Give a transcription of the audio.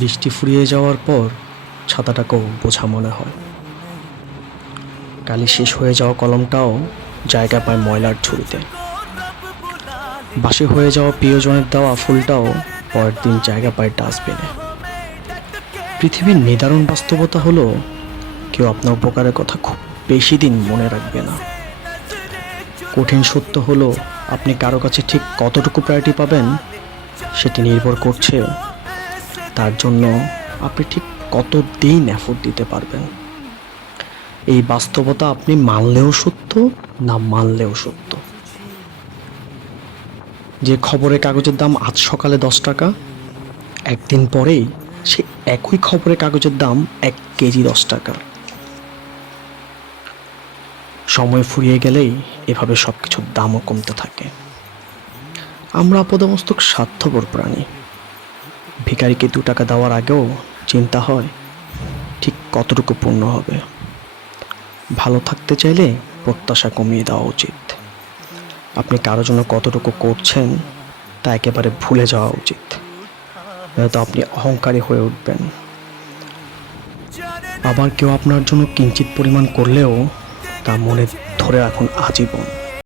বৃষ্টি ফুরিয়ে যাওয়ার পর ছাতাটাকেও বোঝা মনে হয়। কালি শেষ হয়ে যাওয়া কলমটাও জায়গা পায় ময়লার ঝুড়িতে। বাসি হয়ে যাওয়া প্রিয়জনের দেওয়া ফুলটাও পরের দিন জায়গা পায় ডাস্টবিনে। পৃথিবীর নিদারুণ বাস্তবতা হলো, কেউ আপনার উপকারের কথা খুব বেশি দিন মনে রাখবে না। কঠিন সত্য হলো, আপনি কারো কাছে ঠিক কতটুকু প্রায়োরিটি পাবেন সেটি নির্ভর করছে তার জন্য আপনি ঠিক কত দিন এফোর্ট দিতে পারবেন। এই বাস্তবতা আপনি মানলেও সত্য, না মানলেও সত্য। যে খবরের কাগজের দাম আজ সকালে 10 টাকা, একদিন পরেই সে একই খবরের কাগজের দাম 1 কেজি 10 টাকা। সময় ফুরিয়ে গেলেই এভাবে সব কিছুর দামও কমতে থাকে। আমরা আপাদমস্তক স্বার্থপর প্রাণী। ভিখারিকে 2 টাকা দেওয়ার আগেও চিন্তা হয় ঠিক কতটুকু পূর্ণ হবে। ভালো থাকতে চাইলে প্রত্যাশা কমিয়ে দেওয়া উচিত। আপনি কারো জন্য কতটুকু করছেন তা একেবারে ভুলে যাওয়া উচিত, নয়তো আপনি অহংকারী হয়ে উঠবেন। আবার কেউ আপনার জন্য কিঞ্চিত পরিমাণ করলেও তা মনে ধরে রাখুন আজীবন।